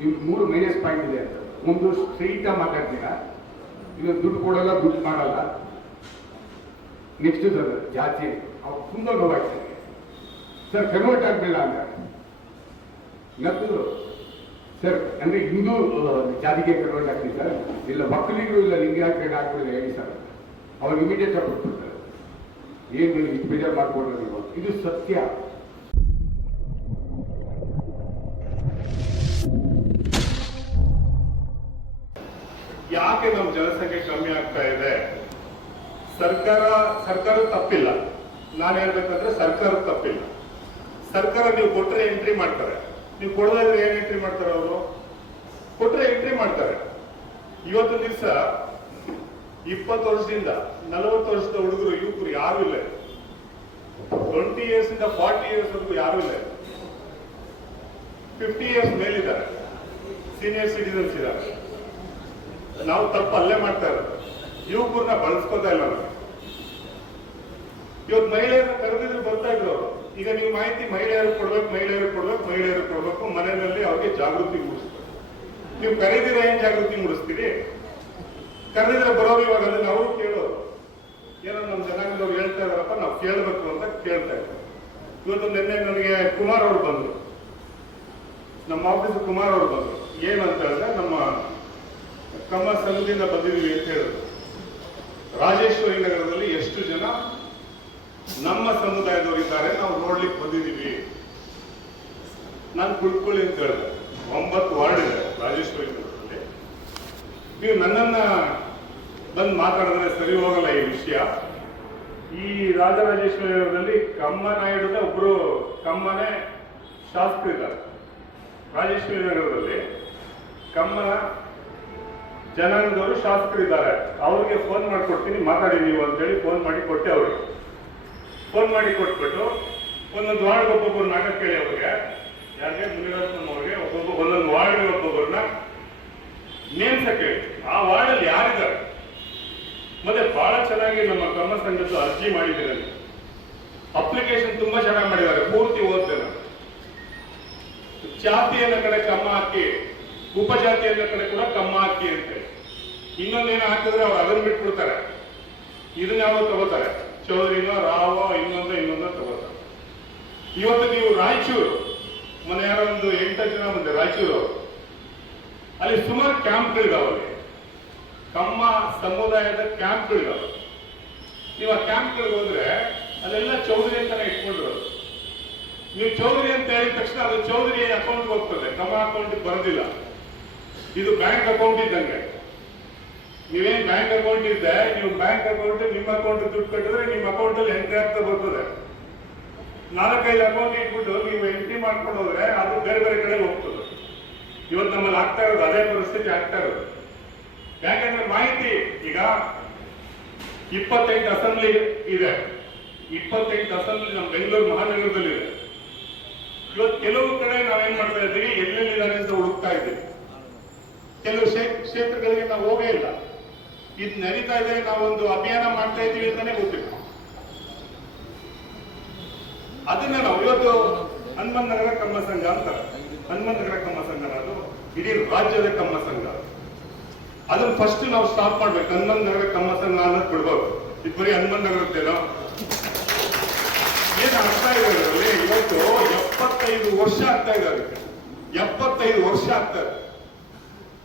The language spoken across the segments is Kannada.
ನಿಮ್ಗೆ 3 ಮೈನಸ್ ಪಾಯಿಂಟ್ ಇದೆ ಅಂತ. ಒಂದು ಸ್ಟ್ರೈಟಾಗಿ ಮಾತಾಡ್ತೀರಾ, ಇನ್ನೊಂದು ದುಡ್ಡು ಕೊಡಲ್ಲ, ದುಡ್ಡು ಮಾಡಲ್ಲ. ನೆಕ್ಸ್ಟ್ ಸರ್ ಜಾತಿ ಅವ್ರು ತುಂಬ ನೋವಾಗ್ತದೆ ಸರ್, ಕನ್ವರ್ಟ್ ಆಗಲಿಲ್ಲ ಅಂತ ನಕ್ಕರು ಸರ್. ಅಂದರೆ ಹಿಂದೂ ಜಾತಿಗೆ ಕನ್ವರ್ಟ್ ಆಗ್ತೀವಿ ಸರ್, ಇಲ್ಲ ಒಕ್ಕಲಿಗರು ಇಲ್ಲ ಲಿಂಗಾಯತ ಹಾಕ್ಬಿಡಿದ್ರೆ ಹೇಳಿ ಸರ್. ಅವ್ರು ಇಮಿಡಿಯೇಟ್ ಆಗಿ ಕೊಟ್ಬಿಡ್ತಾರೆ. ಏನು ಇಷ್ಟು ಬೇಜಾರು ಮಾಡ್ಕೊಂಡ್ರೆ ನೀವು, ಇದು ಸತ್ಯ. ಯಾಕೆ ನಮ್ಮ ಜನಸಂಖ್ಯೆ ಕಮ್ಮಿ ಆಗ್ತಾ ಇದೆ? ಸರ್ಕಾರ ತಪ್ಪಿಲ್ಲ. ನಾನು ಹೇಳ್ಬೇಕಂದ್ರೆ ಸರ್ಕಾರ ತಪ್ಪಿಲ್ಲ. ಸರ್ಕಾರ ನೀವು ಕೊಟ್ಟರೆ ಎಂಟ್ರಿ ಮಾಡ್ತಾರೆ, ನೀವು ಕೊಡೋದಾದ್ರೆ ಏನ್ ಎಂಟ್ರಿ ಮಾಡ್ತಾರೆ? ಅವರು ಕೊಟ್ಟರೆ ಎಂಟ್ರಿ ಮಾಡ್ತಾರೆ. ಇವತ್ತು ದಿವಸ 20 ವರ್ಷದಿಂದ 40 ವರ್ಷದ ಹುಡುಗರು ಯುವಕರು ಯಾರು ಇಲ್ಲ. 20 ಇಯರ್ಸ್ ಇಂದ 40 ಇಯರ್ಸ್ ವರೆಗೂ ಯಾರು ಇಲ್ಲ. 50 ಇಯರ್ಸ್ ಮೇಲಿದ್ದಾರೆ, ಸೀನಿಯರ್ ಸಿಟಿಸನ್ಸ್ ಇದ್ದಾರೆ. ನಾವು ತಪ್ಪು ಅಲ್ಲೇ ಮಾಡ್ತಾ ಇರೋದು, ಯುವಕರನ್ನ ಬಳಸ್ಕೋತಾ ಇಲ್ಲ ನಾವು. ಇವತ್ತು ಮಹಿಳೆಯರನ್ನ ಕರೆದಿದ್ರು ಬರ್ತಾ ಇದ್ರು ಅವರು. ಈಗ ನೀವು ಮಾಹಿತಿ ಮಹಿಳೆಯರು ಕೊಡ್ಬೇಕು, ಮನೆಯಲ್ಲಿ ಅವ್ರಿಗೆ ಜಾಗೃತಿ ಮೂಡಿಸ್ತಾರೆ. ನೀವು ಕರೆದಿರ ಏನ್ ಜಾಗೃತಿ ಮೂಡಿಸ್ತೀರಿ? ಕರೆದಿದ್ರೆ ಬರೋರು ಇವಾಗ ಅದನ್ನ ಅವರು ಕೇಳೋರು. ಏನೋ ನಮ್ಮ ಜನಾಂಗದವ್ರು ಹೇಳ್ತಾ ಇದಾರಪ್ಪ, ನಾವು ಕೇಳಬೇಕು ಅಂತ ಕೇಳ್ತಾ ಇದ್ದಾರೆ. ಇವತ್ತು ನಿನ್ನೆ ನನಗೆ ಕುಮಾರ್ ಅವರು ಬಂದ್ರು, ನಮ್ಮ ಆಫೀಸ್ ಕುಮಾರ್ ಅವರು ಬಂದ್ರು. ಏನಂತ ಹೇಳಿದ್ರೆ, ನಮ್ಮ ಕಮ್ಮ ಸಂಘದಿಂದ ಬಂದಿದ್ದೀವಿ ಅಂತ ಹೇಳಿದ್ರು. ರಾಜೇಶ್ವರಿ ನಗರದಲ್ಲಿ ಎಷ್ಟು ಜನ ನಮ್ಮ ಸಮುದಾಯದವರಿದ್ದಾರೆ ನಾವು ನೋಡ್ಲಿಕ್ಕೆ ಬಂದಿದ್ದೀವಿ. ನಾನು ಕುಳ್ಕೊಳ್ಳಿ ಅಂತ ಹೇಳಿದೆ. 9 ವಾರ್ಡ್ ಇದೆ ರಾಜೇಶ್ವರಿ ನಗರದಲ್ಲಿ. ನೀವು ನನ್ನನ್ನ ಬಂದು ಮಾತಾಡಿದ್ರೆ ಸರಿ ಹೋಗಲ್ಲ ಈ ವಿಷಯ. ಈ ರಾಜರಾಜೇಶ್ವರಿ ನಗರದಲ್ಲಿ ಕಮ್ಮ ನಾಯ್ಡುದ ಒಬ್ರು ಕಮ್ಮನೆ ಶಾಸಕರಿದ್ದಾರೆ. ರಾಜೇಶ್ವರಿ ನಗರದಲ್ಲಿ ಕಮ್ಮನ ಜನಾಂಗದವರು ಶಾಸಕರಿದ್ದಾರೆ. ಅವ್ರಿಗೆ ಫೋನ್ ಮಾಡಿಕೊಡ್ತೀನಿ, ಮಾತಾಡಿ ನೀವು ಅಂತೇಳಿ ಫೋನ್ ಮಾಡಿ ಕೊಟ್ಟೆ. ಅವ್ರಿಗೆ ಫೋನ್ ಮಾಡಿ ಕೊಟ್ಬಿಟ್ಟು ಒಂದೊಂದು ವಾರ್ಡ್ ಒಬ್ಬೊಬ್ಬರು ನಾಟಕ ಕೇಳಿ ಅವ್ರಿಗೆ, ಯಾರಿಗೆ ಮುನಿರತ್ನವ್ರಿಗೆ ಒಂದೊಂದು ವಾರ್ಡ್ ಒಬ್ಬೊಬ್ಬರನ್ನ ನೇಮ್ಸ ಕೇಳಿ ಆ ವಾರ್ಡಲ್ಲಿ ಯಾರಿದ್ದಾರೆ. ಮತ್ತೆ ಬಹಳ ಚೆನ್ನಾಗಿ ನಮ್ಮ ಕಮ್ಮ ಸಂಘದ ಅರ್ಜಿ ಮಾಡಿದ್ದೀರ, ಅಪ್ಲಿಕೇಶನ್ ತುಂಬಾ ಚೆನ್ನಾಗಿ ಮಾಡಿದ್ದಾರೆ. ಪೂರ್ತಿ ಓದ್ತೇನೆ. ಜಾತಿಯನ್ನ ಕಡೆ ಕಮ್ಮ ಹಾಕಿ, ಉಪಜಾತಿಯನ್ನ ಕಡೆ ಕೂಡ ಕಮ್ಮ ಹಾಕಿ ಅಂತ. ಇನ್ನೊಂದೇನು ಹಾಕಿದ್ರೆ ಅವ್ರು ಅದನ್ನ ಬಿಟ್ಬಿಡ್ತಾರೆ, ಇದನ್ನ ಯಾವ ತಗೋತಾರೆ, ಚೌಧರಿನೋ ರಾವೋ ಇನ್ನೊಂದೋ ತಗೋತಾರೆ. ಇವತ್ತು ನೀವು ರಾಯಚೂರು ಮೊನ್ನೆ ಯಾರೋ ಒಂದು 8 ಜನ ಬಂದೆ ರಾಯಚೂರು, ಅಲ್ಲಿ ಸುಮಾರು ಕ್ಯಾಂಪ್ಗಳಿದಾವೆ. ಕಮ್ಮ ಸಮುದಾಯದ ಕ್ಯಾಂಪ್ಗಳಿದಾವೆ. ನೀವು ಆ ಕ್ಯಾಂಪ್ಗಳಿಗೆ ಹೋದ್ರೆ ಅಲ್ಲೆಲ್ಲ ಚೌಧರಿ ಅಂತಾನೆ ಇಟ್ಕೊಂಡಿರೋದು. ನೀವು ಚೌಧರಿ ಅಂತ ಹೇಳಿದ ತಕ್ಷಣ ಅದು ಚೌಧರಿ ಅಕೌಂಟ್ ಹೋಗ್ತದೆ, ಕಮ್ಮ ಅಕೌಂಟ್ ಬರೋದಿಲ್ಲ. ಇದು ಬ್ಯಾಂಕ್ ಅಕೌಂಟ್ ಇದ್ದಂಗೆ. ನೀವೇನ್ ಬ್ಯಾಂಕ್ ಅಕೌಂಟ್ ಇದ್ದೆ, ನೀವು ಬ್ಯಾಂಕ್ ಅಕೌಂಟ್ ನಿಮ್ಮ ಅಕೌಂಟ್ ದುಡ್ಡು ಕಟ್ಟಿದ್ರೆ ನಿಮ್ಮ ಅಕೌಂಟ್ ಅಲ್ಲಿ ಎಂಟ್ರಿ ಆಗ್ತಾ ಬರ್ತದೆ. 4-5 ಅಕೌಂಟ್ ಇಟ್ಬಿಟ್ಟು ನೀವು ಎಂಟ್ರಿ ಮಾಡ್ಕೊಂಡು ಹೋದ್ರೆ ಅದು ಬೇರೆ ಬೇರೆ ಕಡೆ ಹೋಗ್ತದೆ. ಇವತ್ತು ನಮ್ಮಲ್ಲಿ ಆಗ್ತಾ ಇರೋದು ಅದೇ ಪರಿಸ್ಥಿತಿ ಆಗ್ತಾ ಇರೋದು. ಯಾಕಂದ್ರೆ ಮಾಹಿತಿ ಈಗ 28 ಅಸೆಂಬ್ಲಿ ಇದೆ. 28 ಅಸೆಂಬ್ಲಿ ನಮ್ಮ ಬೆಂಗಳೂರು ಮಹಾನಗರದಲ್ಲಿದೆ. ಇವತ್ತು ಕೆಲವು ಕಡೆ ನಾವೇನ್ ಮಾಡ್ತಾ ಇದ್ದೀವಿ, ಎಲ್ಲೆಲ್ಲಿದ್ದಾರೆ ಅಂತ ಹುಡುಕ್ತಾ ಇದ್ದೀವಿ. ಕೆಲವು ಕ್ಷೇತ್ರಗಳಿಗೆ ನಾವು ಹೋಗೇ ಇಲ್ಲ. ಇದು ನಡೀತಾ ಇದೆ, ನಾವೊಂದು ಅಭಿಯಾನ ಮಾಡ್ತಾ ಇದ್ದೀವಿ ಅಂತಾನೆ ಗೊತ್ತಿಲ್ಲ. ಅದನ್ನ ನಾವು ಇವತ್ತು ಹನುಮಂತ ನಗರ ಕಮ್ಮ ಸಂಘ ಅಂತಾರೆ. ಹನುಮಂತ ನಗರ ಕಮ್ಮ ಸಂಘ ಅದು ಇಡೀ ರಾಜ್ಯದ ಕಮ್ಮ ಸಂಘ. ಅದನ್ನ ಫಸ್ಟ್ ನಾವು ಸ್ಟಾಪ್ ಮಾಡ್ಬೇಕು. ಹನುಮಂತ ನಗರ ಕಮ್ಮ ಸಂಘ ಅನ್ನೋದು ಬಿಡ್ಬೋದು. ಇದು ಬರೀ ಹನುಮಂತ ನಗರದ್ದೇನೋ ಏನ್ ಆಗ್ತಾ ಇದೆ ಅದರಲ್ಲಿ. ಇವತ್ತು 75 ವರ್ಷ ಆಗ್ತಾ ಇದೆ. ಅದಕ್ಕೆ 75 ವರ್ಷ ಆಗ್ತದೆ.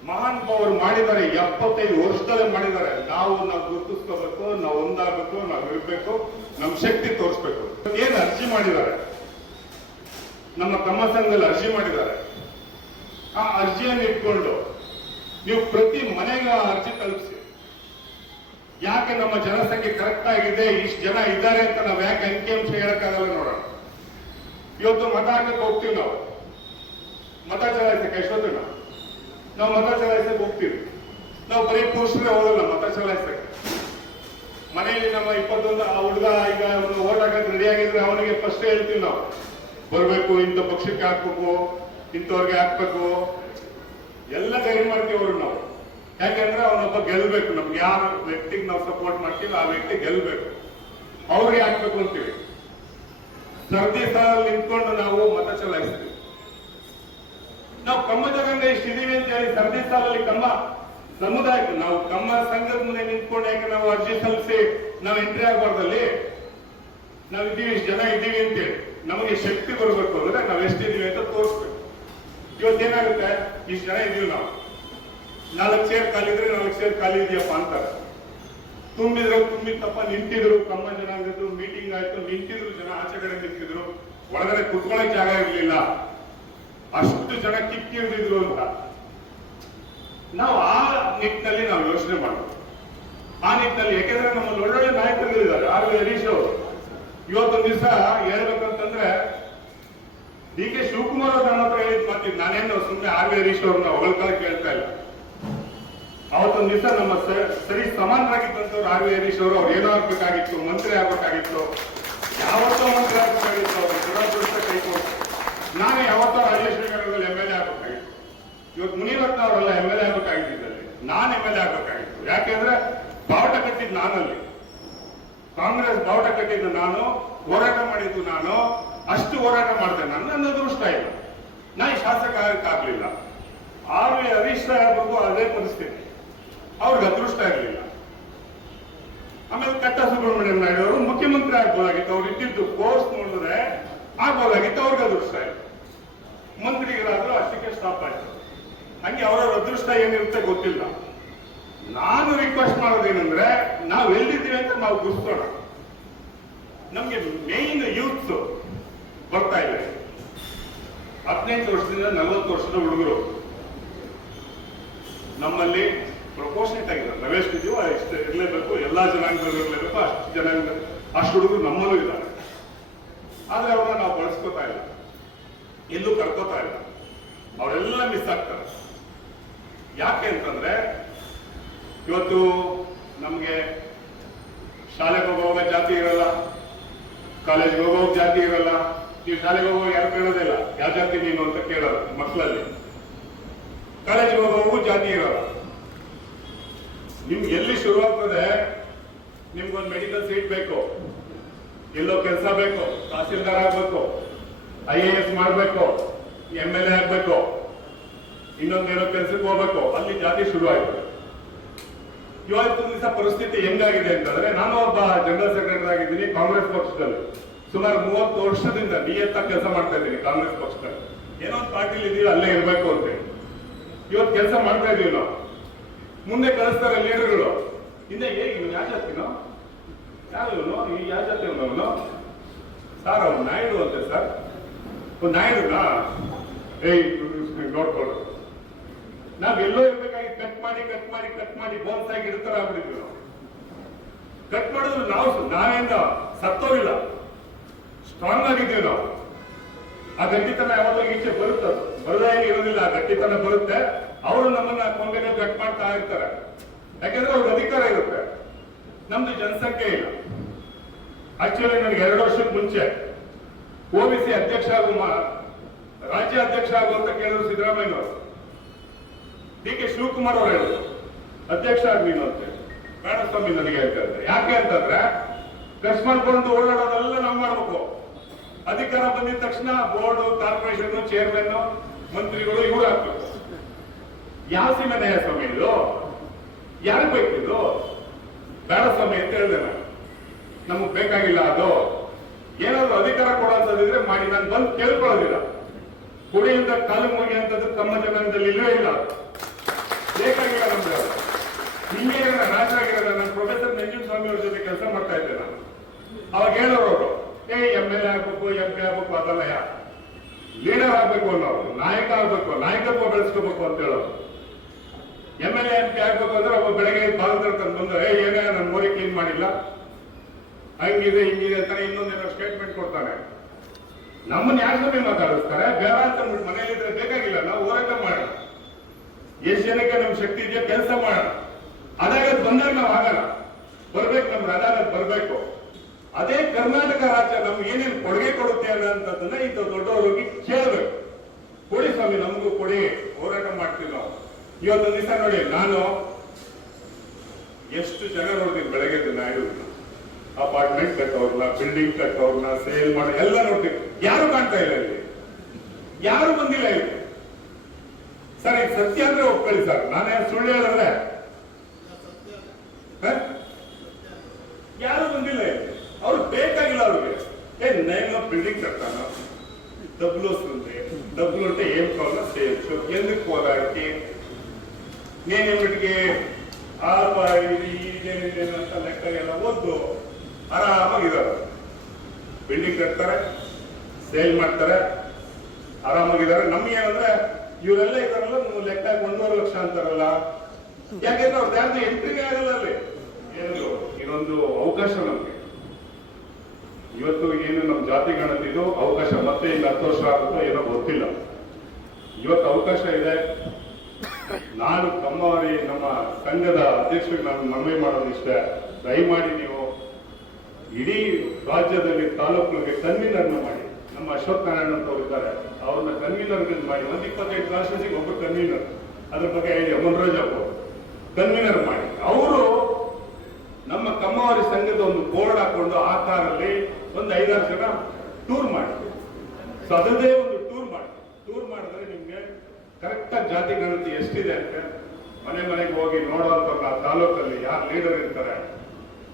ಮಹಾನ್ ಭಾವರು ಮಾಡಿದ್ದಾರೆ, 75 ವರ್ಷದಲ್ಲೇ ಮಾಡಿದ್ದಾರೆ. ನಾವು ಗುರುತಿಸ್ಕೋಬೇಕು, ನಾವು ಒಂದಾಗಬೇಕು, ನಾವು ಇರ್ಬೇಕು, ನಮ್ಮ ಶಕ್ತಿ ತೋರಿಸ್ಬೇಕು. ಏನ್ ಅರ್ಜಿ ಮಾಡಿದ್ದಾರೆ, ನಮ್ಮ ಕಮ್ಮ ಸಂಘದಲ್ಲಿ ಅರ್ಜಿ ಮಾಡಿದ್ದಾರೆ. ಆ ಅರ್ಜಿಯನ್ನು ಇಟ್ಕೊಂಡು ನೀವು ಪ್ರತಿ ಮನೆಗೆ ಅರ್ಜಿ ತಲುಪಿಸಿ. ಯಾಕೆ ನಮ್ಮ ಜನಸಂಖ್ಯೆ ಕರೆಕ್ಟ್ ಆಗಿದೆ, ಇಷ್ಟು ಜನ ಇದ್ದಾರೆ ಅಂತ ನಾವು ಯಾಕೆ ಅಂಕಿಅಂಶ ಹೇಳಕ್ಕಾಗಲ್ಲ ನೋಡೋಣ. ಇವತ್ತು ಮತ ಹಾಕಕ್ಕೆ ಹೋಗ್ತೀವಿ, ನಾವು ಮತ ಚಲಾಯಿಸಕ್ಕೆ ಎಷ್ಟೊತ್ತಿನ ನಾವು ಮತ ಚಲಾಯಿಸಕ್ಕೆ ಹೋಗ್ತೀವಿ. ನಾವು ಬರೀ ಪುರುಷರೇ ಹೋಗಲ್ಲ ಮತ ಚಲಾಯಿಸಕ್ಕೆ. ಮನೆಯಲ್ಲಿ ನಮ್ಮ 21 ಆ ಹುಡುಗ ಈಗ ಒಂದು ಓಟ್ ಹಾಕಕ್ಕೆ ರೆಡಿ ಆಗಿದ್ರೆ ಅವನಿಗೆ ಫಸ್ಟ್ ಹೇಳ್ತೀವಿ ನಾವು, ಬರ್ಬೇಕು, ಇಂಥ ಪಕ್ಷಕ್ಕೆ ಹಾಕ್ಬೇಕು, ಇಂಥವ್ರಿಗೆ ಹಾಕ್ಬೇಕು, ಎಲ್ಲ ಗೈಡ್ ಮಾಡ್ತೀವಿ ಅವ್ರು ನಾವು. ಯಾಕೆಂದ್ರೆ ಅವನೊಬ್ಬ ಗೆಲ್ಬೇಕು. ನಮ್ಗೆ ಯಾವ ವ್ಯಕ್ತಿಗೆ ನಾವು ಸಪೋರ್ಟ್ ಮಾಡ್ತೀವಿ ಆ ವ್ಯಕ್ತಿ ಗೆಲ್ಬೇಕು, ಅವ್ರಿಗೆ ಹಾಕ್ಬೇಕು ಅಂತೀವಿ. ಸರದಿ ಸಾಲಲ್ಲಿ ನಿಂತ್ಕೊಂಡು ನಾವು ಮತ ಚಲಾಯಿಸ್ತೀವಿ. ನಾವು ಕಮ್ಮ ಜನಾಂಗ ಇಷ್ಟಿದೀವಿ ಅಂತ ಹೇಳಿ ಸರದಿ ಸಾಲಲ್ಲಿ ಕಮ್ಮ ಸಮುದಾಯಕ್ಕೆ ನಾವು ಕಮ್ಮ ಸಂಘದ ಮುಂದೆ ನಿಂತ್ಕೊಂಡು ಯಾಕೆ ನಾವು ಅರ್ಜಿ ಸಲ್ಲಿಸಿ ನಾವು ಎಂಟ್ರಿ ಆಗಬಾರ್ದಲ್ಲಿ ನಾವು ಇದ್ದೀವಿ ಇಷ್ಟು ಜನ ಇದ್ದೀವಿ ಅಂತೇಳಿ ನಮಗೆ ಶಕ್ತಿ ಬರಬೇಕು ಅಂದ್ರೆ ನಾವು ಎಷ್ಟಿದ್ದೀವಿ ಅಂತ ತೋರಿಸ್ಬೇಕು. ಇವತ್ತೇನಾಗುತ್ತೆ, ಇಷ್ಟು ಜನ ಇದೀವಿ ನಾವು, 4 ಚೇರ್ ಖಾಲಿ ಇದ್ರೆ 4 ಚೇರ್ ಖಾಲಿ ಇದೆಯಪ್ಪ ಅಂತಾರೆ. ತುಂಬಿದ್ರು ತುಂಬಿತ್ತಪ್ಪ, ನಿಂತಿದ್ರು ಕಮ್ಮ ಜನಾಂಗದ್ದು ಮೀಟಿಂಗ್ ಆಯ್ತು, ನಿಂತಿದ್ರು ಜನ, ಆಚೆ ಕಡೆ ನಿಂತಿದ್ರು, ಒಳಗಡೆ ಕುತ್ಕೊಳ್ಳೋಕೆ ಜಾಗ ಇರಲಿಲ್ಲ, ಅಷ್ಟು ಜನ ಕಿಕ್ಕಿರ್ದಿದ್ರು ಅಂತ ನಾವು ಆ ನಿಟ್ಟಿನಲ್ಲಿ ನಾವು ಯೋಚನೆ ಮಾಡಬೇಕು. ಆ ನಿಟ್ಟಿನಲ್ಲಿ ಯಾಕೆಂದ್ರೆ ನಮ್ಮಲ್ಲಿ ಒಳ್ಳೊಳ್ಳೆ ನಾಯಕರುಗಳಿದ್ದಾರೆ. ಆರ್ ವಿ ಹರೀಶ್ ಅವರು ಇವತ್ತೊಂದು ದಿವಸ ಹೇಳ್ಬೇಕಂತಂದ್ರೆ ಡಿ ಕೆ ಶಿವಕುಮಾರ್ ಅವ್ರು ನನ್ನ ಹತ್ರ ಹೇಳಿದ್ ಮಾತಿದ್, ನಾನೇನು ಸುಮ್ಮನೆ ಆರ್ ವಿ ಹರೀಶ್ ಅವ್ರನ್ನ ಹೊಗಳ್ಕಾಲ ಕೇಳ್ತಾ ಇಲ್ಲ. ಅವತ್ತೊಂದು ದಿವಸ ನಮ್ಮ ಸರಿ ಸಮಾನರಾಗಿದ್ದಂಥವ್ರು ಆರ್ ವಿ ಹರೀಶ್ ಅವರು, ಅವ್ರು ಏನೋ ಆಗ್ಬೇಕಾಗಿತ್ತು, ಮಂತ್ರಿ ಆಗ್ಬೇಕಾಗಿತ್ತು, ಯಾವತ್ತೋ ಮಂತ್ರಿ ಆಗ್ಬೇಕಾಗಿತ್ತು, ಅವ್ರು ದುರದೃಷ್ಟ ಕೈಕೊಂಡು ನಾನು ಯಾವತ್ತೋ ರಾಜೇಶ್ವರಿಗಳಲ್ಲಿ ಎಂ ಎಲ್ ಎ ಆಗ್ಬೇಕಾಗಿತ್ತು. ಇವತ್ತು ಮುನಿರತ್ನ ಅವರೆಲ್ಲ ಎಂ ಎಲ್ ಎ ಆಗ್ಬೇಕಾಗಿದ್ದಲ್ಲಿ ನಾನು ಎಂ ಎಲ್ ಎ ಆಗ್ಬೇಕಾಗಿತ್ತು. ಯಾಕೆಂದ್ರೆ ಬಾವುಟ ಕಟ್ಟಿದ್ದು ನಾನಲ್ಲಿ, ಕಾಂಗ್ರೆಸ್ ಬಾವುಟ ಕಟ್ಟಿದ್ದು ನಾನು, ಹೋರಾಟ ಮಾಡಿದ್ದು ನಾನು, ಅಷ್ಟು ಹೋರಾಟ ಮಾಡಿದೆ ನಾನು. ನನ್ನ ಅದೃಷ್ಟ ಇಲ್ಲ, ನಾ ಈ ಶಾಸಕ ಆಗಕ್ಕಾಗ್ಲಿಲ್ಲ. ಆರ್ ವಿ ಹರೀಶ್ ಆಗ್ಬೇಕು, ಅದೇ ಪರಿಸ್ಥಿತಿ, ಅವ್ರಿಗೆ ಅದೃಷ್ಟ ಇರಲಿಲ್ಲ. ಆಮೇಲೆ ಕಟ್ಟ ಸುಬ್ರಹ್ಮಣ್ಯಂ ನಾಯ್ಡು ಅವರು ಮುಖ್ಯಮಂತ್ರಿ ಆಗ್ಬೋದಾಗಿತ್ತು, ಅವ್ರು ಇದ್ದಿದ್ದು ಕೋರ್ಸ್ ನೋಡಿದ್ರೆ ಆಗ್ಬೋದಾಗಿತ್ತು, ಅವ್ರಿಗೆ ಅದೃಷ್ಟ ಇಲ್ಲ. ಮಂತ್ರಿಗಳಾದ್ರೂ ಅಷ್ಟಕ್ಕೆ ಸ್ಟಾಪ್ ಆಯ್ತು. ಹಂಗೆ ಅವರ ಅದೃಷ್ಟ ಏನಿರುತ್ತೆ ಗೊತ್ತಿಲ್ಲ. ನಾನು ರಿಕ್ವೆಸ್ಟ್ ಮಾಡೋದೇನಂದ್ರೆ, ನಾವು ಎಲ್ಲಿದ್ದೀವಿ ಅಂತ ನಾವು ಗುರುತಿಸೋಣ. ನಮ್ಗೆ ಮೇನ್ ಯೂತ್ ಬರ್ತಾ ಇದೆ, 18 ವರ್ಷದಿಂದ 40 ವರ್ಷದ ಹುಡುಗರು ನಮ್ಮಲ್ಲಿ ಪ್ರಪೋರ್ಷನೇಟ್ ಆಗಿದ್ದಾರೆ. ನಾವೆಷ್ಟಿದೀವೋ ಇಷ್ಟು ಇರಲೇಬೇಕು, ಎಲ್ಲಾ ಜನಾಂಗದಲ್ಲೂ ಇರಲೇಬೇಕು, ಅಷ್ಟು ಜನಾಂಗ ಅಷ್ಟು ಹುಡುಗರು ನಮ್ಮಲ್ಲೂ ಇದ್ದಾರೆ. ಆದ್ರೆ ಅವ್ರನ್ನ ನಾವು ಬಳಸ್ಕೋತಾ ಇಲ್ಲ, ಎಲ್ಲೂ ಕರ್ಕೋತಾ ಇಲ್ಲ, ಅವರೆಲ್ಲ ಮಿಸ್ ಆಗ್ತಾರೆ. ಯಾಕೆ ಅಂತಂದ್ರೆ ಇವತ್ತು ನಮ್ಗೆ ಶಾಲೆಗೆ ಹೋಗುವಾಗ ಜಾತಿ ಇರಲ್ಲ, ಕಾಲೇಜ್ಗೆ ಹೋಗುವಾಗ ಜಾತಿ ಇರಲ್ಲ. ನೀವು ಶಾಲೆಗೆ ಹೋಗುವಾಗ ಯಾರು ಕೇಳೋದಿಲ್ಲ ಯಾವ ಜಾತಿ ನೀನು ಅಂತ ಕೇಳೋದು ಮಕ್ಕಳಲ್ಲಿ. ಕಾಲೇಜ್ಗೆ ಹೋಗುವಾಗೂ ಜಾತಿ ಇರಲ್ಲ. ನಿಮ್ಗೆ ಎಲ್ಲಿ ಶುರುವಾಗ್ತದೆ, ನಿಮ್ಗೊಂದು ಮೆಡಿಕಲ್ ಸೀಟ್ ಬೇಕು, ಎಲ್ಲೋ ಕೆಲಸ ಬೇಕು, ತಹಸೀಲ್ದಾರ್ ಆಗ್ಬೇಕು, IAS ಮಾಡ್ಬೇಕು, MLA ಆಗ್ಬೇಕು, ಇನ್ನೊಂದೇನೋ ಕೆಲ್ಸಕ್ಕೆ ಹೋಗ್ಬೇಕು, ಅಲ್ಲಿ ಜಾತಿ ಶುರು ಆಯ್ತು. ಇವತ್ತಿನ ದಿವಸ ಪರಿಸ್ಥಿತಿ ಹೆಂಗಾಗಿದೆ ಅಂತಂದ್ರೆ, ನಾನು ಒಬ್ಬ ಜನರಲ್ ಸೆಕ್ರೆಟರಿ ಆಗಿದ್ದೀನಿ ಕಾಂಗ್ರೆಸ್ ಪಕ್ಷದಲ್ಲಿ. ಸುಮಾರು 30 ವರ್ಷದಿಂದ ನಿಯತ್ತಾಗಿ ಕೆಲಸ ಮಾಡ್ತಾ ಇದ್ದೀನಿ ಕಾಂಗ್ರೆಸ್ ಪಕ್ಷದಲ್ಲಿ. ಏನೋ ಒಂದು ಪಾರ್ಟಿಲಿ ಇದೀವಿ, ಅಲ್ಲೇ ಇರ್ಬೇಕು ಅಂತ ಇವತ್ತು ಕೆಲಸ ಮಾಡ್ತಾ ಇದೀವಿ ನಾವು. ಮುಂದೆ ಕಳಿಸ್ತಾರೆ ಲೀಡರ್ಗಳು, ಹಿಂದೆ ಇವನು ಯಾವ ಜಾತಿನೋ, ಯಾರು ಇವನು, ಈ ಯಾವ ಜಾತಿ ಅವನು ಸರ್, ಅವ್ನು ನಾಯ್ಡು ಅಂತೆ ಸರ್, ನಾಯ್ಡುನಾ, ನೋಡ್ಕೊಳ್ಳು. ನಾವೆಲ್ಲೋ ಇರ್ಬೇಕಾಗಿ ಕಟ್ ಮಾಡಿ ಬೋನ್ಸ್ ಆಗಿ ಇಡ್ತಾರ ಆಗ್ಬಿಟ್ಟಿದ್ವಿ ನಾವು. ಕಟ್ ಮಾಡಿದ್ರು ನಾವೇನು ಸತ್ತೋಗಿಲ್ಲ, ಸ್ಟ್ರಾಂಗ್ ಆಗಿದ್ದೀವಿ ನಾವು. ಆ ಗಟ್ಟಿತನ ಯಾವಾಗಲೂ ಈಚೆ ಬರುತ್ತೆ, ಬರದೇ ಇರೋದಿಲ್ಲ, ಆ ಗಟ್ಟಿತನ ಬರುತ್ತೆ. ಅವರು ನಮ್ಮನ್ನ ಕೊಂಬೆನ ಕಟ್ ಮಾಡ್ತಾ ಇರ್ತಾರೆ, ಯಾಕಂದ್ರೆ ಅವ್ರಿಗೆ ಅಧಿಕಾರ ಇರುತ್ತೆ. ನಮ್ದು ಜನಸಂಖ್ಯೆ ಇಲ್ಲ. ಆಕ್ಚುಲಿ ನನಗೆ 2 ವರ್ಷದ ಮುಂಚೆ OBC ಅಧ್ಯಕ್ಷ ರಾಜ್ಯ ಅಧ್ಯಕ್ಷ ಆಗುವಂತ ಕೇಳಿದ್ರು ಸಿದ್ದರಾಮಯ್ಯನವರು. ಡಿ ಕೆ ಶಿವಕುಮಾರ್ ಅವರು ಹೇಳಿದ್ರು ಅಧ್ಯಕ್ಷ ಆಗಿ ನೀನು ಅಂತ. ಬೇಡ ಸ್ವಾಮಿ ನನಗೆ ಹೇಳ್ತಾರೆ. ಯಾಕೆ ಅಂತಂದ್ರೆ ಖರ್ಚು ಮಾಡ್ಕೊಂಡು ಓಡಾಡೋದೆಲ್ಲ ನಾವು ಮಾಡ್ಬೇಕು. ಅಧಿಕಾರ ಬಂದಿದ ತಕ್ಷಣ ಬೋರ್ಡ್, ಕಾರ್ಪೊರೇಷನ್, ಚೇರ್ಮನ್, ಮಂತ್ರಿಗಳು ಇವರು ಹಾಕ್ಬೇಕು. ಯಾವ ಸೀಮೆನೆಯ ಸ್ವಾಮಿ ಇದು, ಯಾರಿಗೆ ಬೇಕಿದ್ದು? ಬೇಡ ಸ್ವಾಮಿ ಅಂತ ಹೇಳಿದೆ ನಾನು. ನಮಗ್ ಬೇಕಾಗಿಲ್ಲ ಅದು. ಏನಾದ್ರು ಅಧಿಕಾರ ಕೊಡೋಂಥದ್ದಿದ್ರೆ ಮಾಡಿ, ನಾನು ಬಂದು ಕೇಳ್ಕೊಳ್ಳೋದಿಲ್ಲ. ಕುಡಿಯಿಂದ ಕಾಲು ಮುಗಿ ಅಂತದ್ದು ತಮ್ಮ ಜನಾಂಗದಲ್ಲಿ ಇಲ್ಲವೇ ಇಲ್ಲ, ಬೇಕಾಗಿಲ್ಲ ನಮ್ಗೆ. ಹಿಂಗೆ ರಾಜರಾಗಿರೋದ ನಾನು ಪ್ರೊಫೆಸರ್ ನಂಜುಂಡಸ್ವಾಮಿ ಅವ್ರ ಜೊತೆ ಕೆಲಸ ಮಾಡ್ತಾ ಇದ್ದೆ ನಾನು. ಅವಾಗ ಹೇಳೋರು MLA ಆಗ್ಬೇಕು, MP ಆಗ್ಬೇಕು, ಅದಲ್ಲ ಲೀಡರ್ ಆಗ್ಬೇಕು ಅನ್ನೋರು, ನಾಯಕ ಆಗ್ಬೇಕು, ನಾಯಕತ್ವ ಬೆಳೆಸ್ಕೋಬೇಕು ಅಂತ ಹೇಳೋರು. MLA MP ಆಗ್ಬೇಕು ಅಂದ್ರೆ ಒಬ್ಬ ಬೆಳಗ್ಗೆ ಬಾಲ್ ತರ್ಕೊಂಡು ಬಂದು ಏನೇ ನನ್ನ ಮೋರಿ ಕ್ಲೀನ್ ಮಾಡಿಲ್ಲ, ಹಂಗಿದೆ ಹಿಂಗಿದೆ ಅಂತಾನೆ ಇನ್ನೊಂದೇನೋ ಸ್ಟೇಟ್ಮೆಂಟ್ ಕೊಡ್ತಾನೆ. ನಮ್ಮನ್ನ ಯಾಕೆ ಮಾತಾಡಿಸ್ತಾರೆ? ಬೇಡ ಅಂತ ಮನೆಯಲ್ಲಿದ್ರೆ ಬೇಕಾಗಿಲ್ಲ, ನಾವು ಹೋರಾಟ ಮಾಡೋಣ. ಎಷ್ಟು ಜನಕ್ಕೆ ನಮ್ ಶಕ್ತಿ ಇದೆಯೋ ಕೆಲಸ ಮಾಡೋಣ. ಅದಾಗದ್ ಬಂದಾಗ ನಾವು ಆಗಲ್ಲ, ಬರ್ಬೇಕು, ನಮ್ಗೆ ಅದಾಗದ್ ಬರ್ಬೇಕು. ಅದೇ ಕರ್ನಾಟಕ ರಾಜ್ಯ ನಮ್ಗೆ ಏನೇನು ಕೊಡುಗೆ ಕೊಡುತ್ತೆ ಅನ್ನೋದನ್ನ ಇಂಥ ದೊಡ್ಡವರು ಹೋಗಿ ಕೇಳಬೇಕು. ಕೊಡಿ ಸ್ವಾಮಿ, ನಮಗೂ ಕೊಡಿ, ಹೋರಾಟ ಮಾಡ್ತೀವಿ ನಾವು. ಇವತ್ತೊಂದು ದಿವಸ ನೋಡಿ, ನಾನು ಎಷ್ಟು ಜನ ನೋಡ್ತೀನಿ ಬೆಳಗ್ಗೆ ನಾಯ್ಡು ಅಪಾರ್ಟ್ಮೆಂಟ್ ಕಟ್ಟೋರ್ನ, ಬಿಲ್ಡಿಂಗ್ ಕಟ್ಟೋರ್ನ, ಸೇಲ್ ಮಾಡೋ ಎಲ್ಲ ನೋಡ್ತೀವಿ. ಯಾರು ಕಾಣ್ತಾ ಇಲ್ಲ ಇಲ್ಲಿ, ಯಾರು ಬಂದಿಲ್ಲ ಇಲ್ಲಿ. ಸರ್ ಈಗ ಸತ್ಯ ಅಂದ್ರೆ ಒಪ್ಕೊಳ್ಳಿ ಸರ್, ನಾನೇ ಸುಳ್ಳು ಹೇಳಿದ್ರೆ ಯಾರು ಬಂದಿಲ್ಲ, ಅವ್ರು ಬೇಕಾಗಿಲ್ಲ ಅವ್ರಿಗೆ నేను బిల్డింగ్ కట్టాను, డబ్బులు వస్తుంది, డబ్బులు ఉంటే ఏం కావాలో చేయొచ్చు, ఎందుకు పోదానికి నేనేమిటికి ಅಂತ ಲೆಕ್ಕ ಎಲ್ಲ ಓದ್ದು ಆರಾಮಾಗಿದ್ದಾರೆ. ಬಿಲ್ಡಿಂಗ್ ಕಟ್ತಾರೆ, ಸೇಲ್ ಮಾಡ್ತಾರೆ, ಆರಾಮಾಗಿದ್ದಾರೆ. ನಮ್ಗೆ ಏನಂದ್ರೆ ಇವರೆಲ್ಲ ಇದಾರಲ್ಲ, ಲೆಕ್ಕ 1.5 ಲಕ್ಷ ಅಂತಾರಲ್ಲ, ಯಾಕೆಂದ್ರೆ ಅವ್ರದ್ದು ಯಾರು ಎಂಟ್ರಿಗೆ ಆಗಲ್ಲ ಅಲ್ಲಿ. ಏನು ಇದೊಂದು ಅವಕಾಶ ನಮ್ಗೆ ಇವತ್ತು ಏನು ನಮ್ಮ ಜಾತಿ ಗಣತಿದು ಅವಕಾಶ ಮತ್ತೆ ಇನ್ನು 10 ವರ್ಷ ಆಗುತ್ತೋ ಏನೋ ಗೊತ್ತಿಲ್ಲ. ಇವತ್ತು ಅವಕಾಶ ಇದೆ. ನಾನು ಕಮ್ಮವಾರಿ ನಮ್ಮ ಸಂಘದ ಅಧ್ಯಕ್ಷರಿಗೆ ನಾನು ಮನವಿ ಮಾಡೋದು ಇಷ್ಟ, ದಯಮಾಡಿ ನೀವು ಇಡೀ ರಾಜ್ಯದಲ್ಲಿ ತಾಲೂಕುಗಳಿಗೆ ಕನ್ವೀನರ್ನ ಮಾಡಿ. ನಮ್ಮ ಅಶ್ವಥ್ ನಾರಾಯಣ ಅಂತ ಇದ್ದಾರೆ, ಅವ್ರನ್ನ ಕನ್ವೀನರ್ ಮಾಡಿ. 25 ಕಾನ್ಸ್ಟಿಟ್ಯೂನ್ಸಿಗೆ ಒಬ್ಬರು ಕನ್ವೀನರ್, ಅದ್ರ ಬಗ್ಗೆ ಐಡಿಯಾ ಮುನ್ರಾಜ್ ಅವರು ಕನ್ವೀನರ್ ಮಾಡಿ. ಅವರು ನಮ್ಮ ಕಮ್ಮವಾರಿ ಸಂಘದ ಒಂದು ಬೋರ್ಡ್ ಹಾಕೊಂಡು ಆ ಕಾರಲ್ಲಿ ಒಂದು 5-6 ಜನ ಟೂರ್ ಮಾಡಿ. ಸೊ ಅದರದೇ ಒಂದು ಟೂರ್ ಮಾಡಿದ್ರೆ ನಿಮ್ಗೆ ಕರೆಕ್ಟಾಗಿ ಜಾತಿ ಗಣತಿ ಎಷ್ಟಿದೆ ಅಂತ ಮನೆ ಮನೆಗೆ ಹೋಗಿ ನೋಡುವಂತ ತಾಲೂಕಲ್ಲಿ ಯಾರು ಲೀಡರ್ ಇರ್ತಾರೆ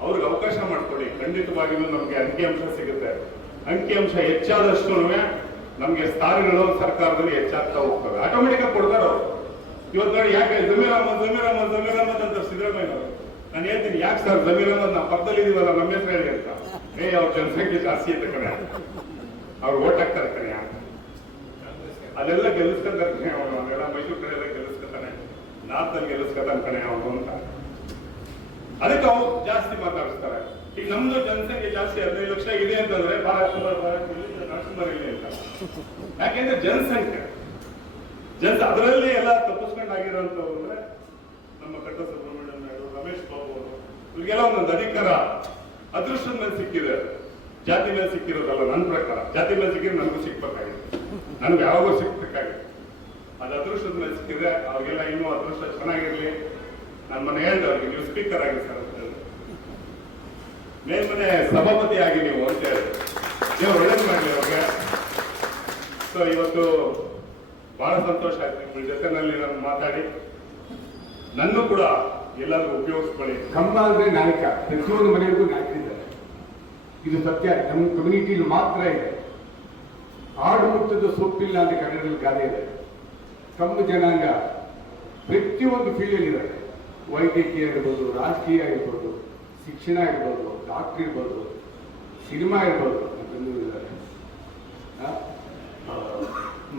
ಅವ್ರಿಗೆ ಅವಕಾಶ ಮಾಡ್ಕೊಡಿ. ಖಂಡಿತವಾಗಿಯೂ ನಮ್ಗೆ ಅಂಕಿಅಂಶ ಸಿಗುತ್ತೆ. ಅಂಕಿಅಂಶ ಹೆಚ್ಚಾದಷ್ಟು ನಮ್ಗೆ ಸ್ಥಾನಗಳು ಸರ್ಕಾರದಲ್ಲಿ ಹೆಚ್ಚಾಗ್ತಾ ಹೋಗ್ತವೆ. ಆಟೋಮೆಟಿಕ್ ಆಗಿ ಕೊಡ್ತಾರೆ ಅವರು. ಇವತ್ತು ನೋಡಿ ಯಾಕೆ ಜಮೀರ್ ಅಹಮದ್ ಅಂತ ಸಿದ್ದರಾಮಯ್ಯ ಅವರು, ನಾನು ಹೇಳ್ತೀನಿ ಯಾಕೆ ಸರ್ ಜಮೀರ್ ಅಹಮದ್ ನಾವು ಪಕ್ಕದಲ್ಲಿ ಇದೀವಲ್ಲ ನಮ್ಮ ಹೆಸರು ಹೇಳಿ ಅಂತ. ಅವ್ರ ಜನಸಂಖ್ಯೆ ಜಾಸ್ತಿ ಐತೆ ಕಣೆ, ಅವ್ರು ಓಟ್ ಹಾಕ್ತಾರೆ ಕಣೆ, ಅಲ್ಲೆಲ್ಲ ಗೆಲ್ಲಿಸ್ಕೊಂತಾರೆ ಕಣೆ ಅವನು, ಅವೆಲ್ಲ ಮೈಸೂರು ಕಡೆ ಎಲ್ಲ ಗೆಲ್ಲಿಸ್ಕೊತಾನೆ, ನಾರ್ತಲ್ಲಿ ಗೆಲ್ಲಿಸ್ಕೊತಾನೆ ಕಣೆ ಅವನು ಅಂತ. ಅದಕ್ಕೆ ಅವ್ರು ಜಾಸ್ತಿ ಮಾತಾಡಿಸ್ತಾರೆ. ಈಗ ನಮ್ದು ಜನಸಂಖ್ಯೆ ಜಾಸ್ತಿ 15 ಲಕ್ಷ ಇದೆ ಅಂತಂದ್ರೆ ರಾಜ್ಕುಮಾರ್ ಇಲ್ಲ ಅಂತ. ಯಾಕೆಂದ್ರೆ ಜನಸಂಖ್ಯೆ ಅದರಲ್ಲಿ ಎಲ್ಲ ತಪ್ಪಿಸ್ಕೊಂಡಾಗಿರೋಂಥವ್ರು ಅಂದ್ರೆ ನಮ್ಮ ಕಟ್ಟ ಸುಬ್ರಹ್ಮಣ್ಯ ನಾಯ್ಡು, ರಮೇಶ್ ಬಾಬು ಅವರು, ಇವ್ರಿಗೆಲ್ಲ ಒಂದೊಂದು ಅಧಿಕಾರ ಅದೃಷ್ಟದ ಮೇಲೆ ಸಿಕ್ಕಿದೆ, ಜಾತಿ ಮೇಲೆ ಸಿಕ್ಕಿರೋದಲ್ಲ. ನನ್ನ ಪ್ರಕಾರ ಜಾತಿ ಮೇಲೆ ಸಿಕ್ಕಿದ್ರೆ ನನಗೂ ಸಿಕ್ಬೇಕಾಗಿದೆ, ನನ್ಗೆ ಯಾವಾಗೂ ಸಿಕ್ಬೇಕಾಗಿದೆ. ಅದು ಅದೃಷ್ಟದ ಮೇಲೆ ಸಿಕ್ಕಿದ್ರೆ ಅವ್ರಿಗೆಲ್ಲ ಇನ್ನೂ ಅದೃಷ್ಟ ಚೆನ್ನಾಗಿರ್ಲಿ. ನನ್ನ ಮನೆ ಹೇಳ್ದೆ ಅವ್ರಿಗೆ, ನೀವು ಸ್ಪೀಕರ್ ಆಗಿ ಸರ್ ಅಂತ ಹೇಳಿ, ಮೇಲ್ಮನೆ ಸಭಾಪತಿ ಆಗಿ ನೀವು ಅಂತ ಹೇಳಿ, ನೀವು ಒಳ್ಳೇದು ಮಾಡಲಿ ಅವ್ರಿಗೆ. ಸೊ ಇವತ್ತು ಬಹಳ ಸಂತೋಷ ಆಯ್ತು ನಿಮ್ಮ ಜೊತೆನಲ್ಲಿ ನಾನು ಮಾತಾಡಿ. ನನ್ನೂ ಕೂಡ ಎಲ್ಲಾದ್ರೂ ಉಪಯೋಗಿಸ್ಕೊಳ್ಳಿ. ಕಂಬ ಅಂದ್ರೆ ನಾಯಕ, ಪ್ರತಿಯೊಂದು ಮನೆಗೂ ನಾಯಕರಿದ್ದಾರೆ. ಇದು ಸತ್ಯ, ನಮ್ಮ ಕಮ್ಯುನಿಟಿಲಿ ಮಾತ್ರ ಇದೆ. ಆಡು ಮುಟ್ಟದ ಸೊಪ್ಪಿಲ್ಲ ಅಂತ ಕನ್ನಡದಲ್ಲಿ ಗಾದೆ ಇದೆ. ಕಂಬ ಜನಾಂಗ ಪ್ರತಿಯೊಂದು ಫೀಲ್ಡಲ್ಲಿ ಇದ್ದಾರೆ. ವೈದ್ಯಕೀಯ ಇರ್ಬೋದು, ರಾಜಕೀಯ ಇರ್ಬೋದು, ಶಿಕ್ಷಣ ಇರ್ಬೋದು, ಡಾಕ್ಟರ್ ಇರ್ಬೋದು, ಸಿನಿಮಾ ಇರ್ಬೋದು, ಇದ್ದಾರೆ,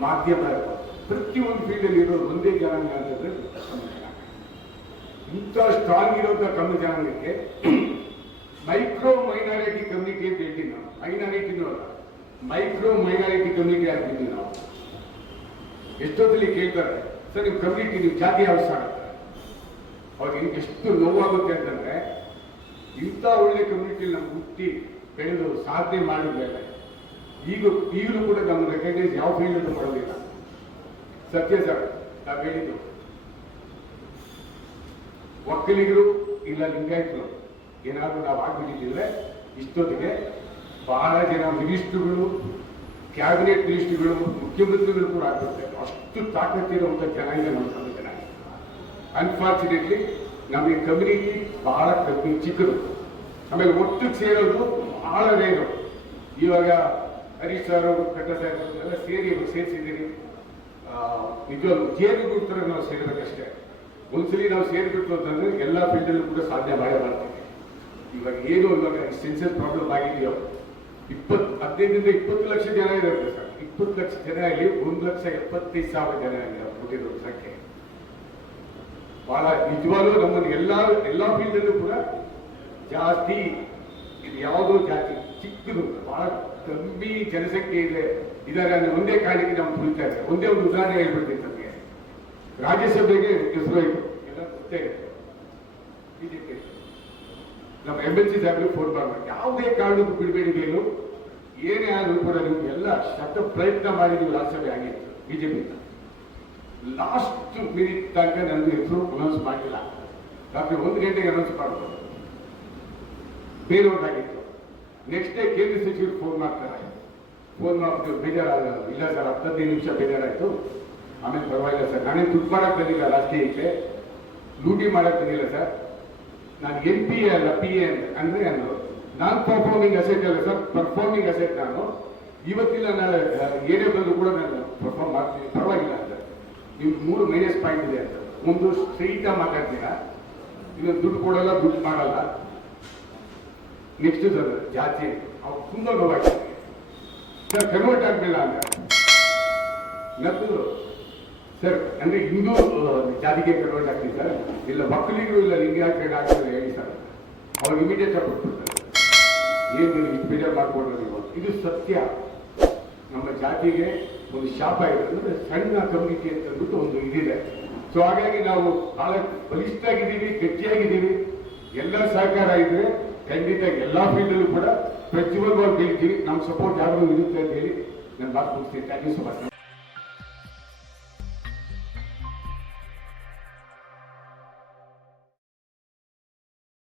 ಮಾಧ್ಯಮ ಇರ್ಬೋದು, ಪ್ರತಿಯೊಂದು ಫೀಲ್ಡಲ್ಲಿ ಇರೋದು ಒಂದೇ ಜನಾಂಗ ಅಂತಂದ್ರೆ ಕಮ್ಮಿ ಜನಾಂಗ. ಇಂಥ ಸ್ಟ್ರಾಂಗ್ ಇರೋಂಥ ಕಮ್ಮಿ ಜನಾಂಗಕ್ಕೆ ಮೈಕ್ರೋ ಮೈನಾರಿಟಿ ಕಮ್ಯುನಿಟಿ ಅಂತ ಹೇಳ್ತೀವಿ ನಾವು. ಮೈನಾರಿಟಿನೂ ಅಲ್ಲ, ಮೈಕ್ರೋ ಮೈನಾರಿಟಿ ಕಮ್ಯುನಿಟಿ ಆಗ್ತಿದ್ವಿ ನಾವು. ಎಷ್ಟೊತ್ತಲ್ಲಿ ಕೇಳ್ತಾರೆ, ಸರ್ ನಿಮ್ಮ ಕಮ್ಯುನಿಟಿ, ನೀವು ಜಾತಿ ಯಾವ ಆಗುತ್ತೆ, ಅವ್ರಿಗೆ ಎಷ್ಟು ನೋವಾಗುತ್ತೆ ಅಂತಂದ್ರೆ, ಇಂಥ ಒಳ್ಳೆ ಕಮ್ಯುನಿಟಿ ನಮ್ಗೆ ಹುಟ್ಟಿ ಬೆಳೆದು ಸಾಧನೆ ಮಾಡಿದ್ಮೇಲೆ ಈಗಲೂ ಕೂಡ ನಮ್ಮ ರೆಕಗ್ನೈಸ್ ಯಾವ ಫೀಲ್ಡ್ ಮಾಡೋದಿಲ್ಲ. ಸತ್ಯ ಸರ್, ನಾವು ಹೇಳಿದ್ದು ಒಕ್ಕಲಿಗರು ಇಲ್ಲ ಲಿಂಗಾಯತರು ಏನಾದರೂ ನಾವು ಆಗ್ಬಿಟ್ಟಿದ್ರೆ ಇಷ್ಟೊತ್ತಿಗೆ ಬಹಳ ಜನ ಮಿನಿಸ್ಟ್ರುಗಳು, ಕ್ಯಾಬಿನೆಟ್ ಮಿನಿಸ್ಟ್ರುಗಳು, ಮುಖ್ಯಮಂತ್ರಿಗಳು ಕೂಡ ಆಗ್ಬಿಡ್ತಾರೆ. ಅಷ್ಟು ತಾಕತ್ತಿರುವಂಥ ಜನಾಂಗ ನಮ್ಮ ಸಣ್ಣ ಜನಾಂಗ. ಅನ್ಫಾರ್ಚುನೇಟ್ಲಿ ನಮಗೆ ಕಮ್ಯುನಿಟಿ ಬಹಳ ಕಮ್ಮಿ, ಚಿಕ್ಕದು. ಆಮೇಲೆ ಒಟ್ಟಿಗೆ ಸೇರೋದು ಬಹಳ ರೇರು. ಇವಾಗ ಹರೀಶ್ ಸರ್ ಅವರು, ಕಟ್ಟ ಸಾಹೇಬ್ ಎಲ್ಲ ಸೇರಿಸಿದ್ದೀರಿ. ನಿಜವಾಗ್ಲೂ ಜೇನುಗೂಡ್ತರ ನಾವು ಸೇರಬೇಕಷ್ಟೇ. ಒಂದ್ಸಲಿ ನಾವು ಸೇರಿಬಿಟ್ಟು ಅಂತಂದ್ರೆ ಎಲ್ಲ ಫೀಲ್ಡಲ್ಲೂ ಕೂಡ ಸಾಧನೆ ಮಾಡ್ತೀವಿ. ಇವಾಗ ಏನು ಇವಾಗ ಸೆನ್ಸಸ್ ಪ್ರಾಬ್ಲಮ್ ಆಗಿದೆಯೋ, 15ರಿಂದ 20 ಲಕ್ಷ ಜನ ಇರುತ್ತೆ ಸರ್. 20 ಲಕ್ಷ ಜನ ಇಲ್ಲಿ 1,75,000 ಜನ ಕೊಟ್ಟಿರೋ ಸಂಖ್ಯೆ ಬಹಳ ನಿಜವಾಗ್ಲೂ ನಮ್ಮನ್ನು ಎಲ್ಲ ಫೀಲ್ಡಲ್ಲೂ ಕೂಡ ಜಾಸ್ತಿ. ಇದು ಯಾವುದೋ ಜಾತಿ ಚಿಕ್ಕದು, ಬಹಳ ಕಮ್ಮಿ ಜನಸಂಖ್ಯೆ ಇದ್ದಾರೆ ಅಂದ್ರೆ ಒಂದೇ ಕಾರಣಕ್ಕೆ ನಾವು ತುಳಿತಾ ಇದ್ದಾರೆ. ಒಂದೇ ಒಂದು ಉದಾಹರಣೆ ಹೇಳ್ಬಿಡ್ತೀನಿ ನಮಗೆ. ರಾಜ್ಯಸಭೆಗೆ ಹೆಸರು ಆಯಿತು, ಎಲ್ಲ ಗೊತ್ತೇ ಇದೆ. ಬಿಜೆಪಿ ನಮ್ಮ MLC ಸಾಹೇಬ್ರಿಗೆ ಫೋನ್ ಮಾಡ್ಬೇಕು, ಯಾವುದೇ ಕಾರಣಕ್ಕೂ ಬಿಡಬೇಡಿ, ಏನು ಏನೇ ಆದರೂ ಕೂಡ ನೀವು ಎಲ್ಲ ಶತ ಪ್ರಯತ್ನ ಮಾಡಿ ನೀವು ರಾಜ್ಯಸಭೆ ಆಗಿತ್ತು ಬಿಜೆಪಿ. ಲಾಸ್ಟ್ ಮಿನಿಟ್ ತನಕ ನನಗೆ ಹೆಸರು ಅನೌನ್ಸ್ ಮಾಡಿಲ್ಲ. ರಾತ್ರಿ 1 ಗಂಟೆಗೆ ಅನೌನ್ಸ್ ಮಾಡೋದು, ಬೇರೆಯವ್ರದ್ದಾಗಿತ್ತು. ನೆಕ್ಸ್ಟ್ ಡೇ ಕೇಂದ್ರ ಸಚಿವರು ಫೋನ್ ಮಾಡ್ತಾರೆ. ಫೋನ್ ಮಾಡ್ಬಿಟ್ಟು ಬೇಜಾರಾಗ, ಇಲ್ಲ ಸರ್ 15 ನಿಮಿಷ ಬೇಜಾರಾಯಿತು, ಆಮೇಲೆ ಪರವಾಗಿಲ್ಲ ಸರ್, ನಾನೇನು ದುಡ್ಡು ಮಾಡಕ್ ಬಂದಿಲ್ಲ ರಾಜಕೀಯಕ್ಕೆ, ಲೂಟಿ ಮಾಡಕ್ ಬಂದಿಲ್ಲ ಸರ್. ನಾನು MP ಅಲ್ಲ PA ಅಂದ್ರೆ ನಾನ್ ಪರ್ಫಾರ್ಮಿಂಗ್ ಅಸೆಟ್ ಅಲ್ಲ ಸರ್, ಪರ್ಫಾರ್ಮಿಂಗ್ ಅಸೆಟ್. ನಾನು ಇವತ್ತಿಲ್ಲ ನಾಳೆ ಏನೇ ಬಂದರೂ ಕೂಡ ನಾನು ಪರ್ಫಾರ್ಮ್ ಮಾಡ್ತೀನಿ, ಪರವಾಗಿಲ್ಲ ಅಂತ. ನೀವು 3 ಮೈನಸ್ ಪಾಯಿಂಟ್ ಇದೆ ಅಂತ. ಒಂದು ಸ್ಟ್ರೈಟ್ ಆಗಿ ಮಾತಾಡ್ತೀರಾ, ಇನ್ನೊಂದು ದುಡ್ಡು ಕೊಡಲ್ಲ, ದುಡ್ಡು ಮಾಡಲ್ಲ. ನೆಕ್ಸ್ಟ್ ಸರ್ ಜಾತಿ ಅವ್ರು ತುಂಬಾ ನೋವಾಗ್ತದೆ ಸರ್, ಕನ್ವರ್ಟ್ ಆಗಲಿಲ್ಲ ಅಂತ ನದ್ದು ಸರ್. ಅಂದ್ರೆ ಹಿಂದೂ ಜಾತಿಗೆ ಕನ್ವರ್ಟ್ ಆಗ್ತೀವಿ ಸರ್, ಇಲ್ಲ ಒಕ್ಕಲಿಗರು ಇಲ್ಲ ಲಿಂಗಾಯತ ಆಗ್ತದೆ ಹೇಳಿ ಸರ್. ಅವ್ರು ಇಮಿಡಿಯೇಟ್ ಆಗಿ ಕೊಟ್ಬಿಡ್ತಾರೆ. ಏನು ಇದು ಬೇಜಾರು ಮಾಡ್ಕೊಂಡ್ರೆ ನೀವು, ಇದು ಸತ್ಯ. ನಮ್ಮ ಜಾತಿಗೆ ಒಂದು ಶಾಪ ಇದೆ, ಅಂದ್ರೆ ಸಣ್ಣ ಕಮ್ಯುನಿಟಿ ಅಂತ ಅಂದ್ಬಿಟ್ಟು ಒಂದು ಇದಿದೆ. ಸೊ ಹಾಗಾಗಿ ನಾವು ಬಹಳ ಬಲಿಷ್ಠಾಗಿದ್ದೀವಿ, ಗಟ್ಟಿಯಾಗಿದ್ದೀವಿ. ಎಲ್ಲ ಸಹಕಾರ ಇದ್ರೆ ಖಂಡಿತ ಎಲ್ಲಾ ಫೀಲ್ಡಲ್ಲೂ ಕೂಡ ಪ್ರತಿಯೊಂದು ಗೆಲ್ತೀವಿ. ನಮ್ಮ ಸಪೋರ್ಟ್ ಯಾರು ಇರುತ್ತೆ ಅಂತ ಹೇಳಿ ನಾನು ಮಾತು ಮುಗಿಸ್ತೀನಿ. Thank you so much.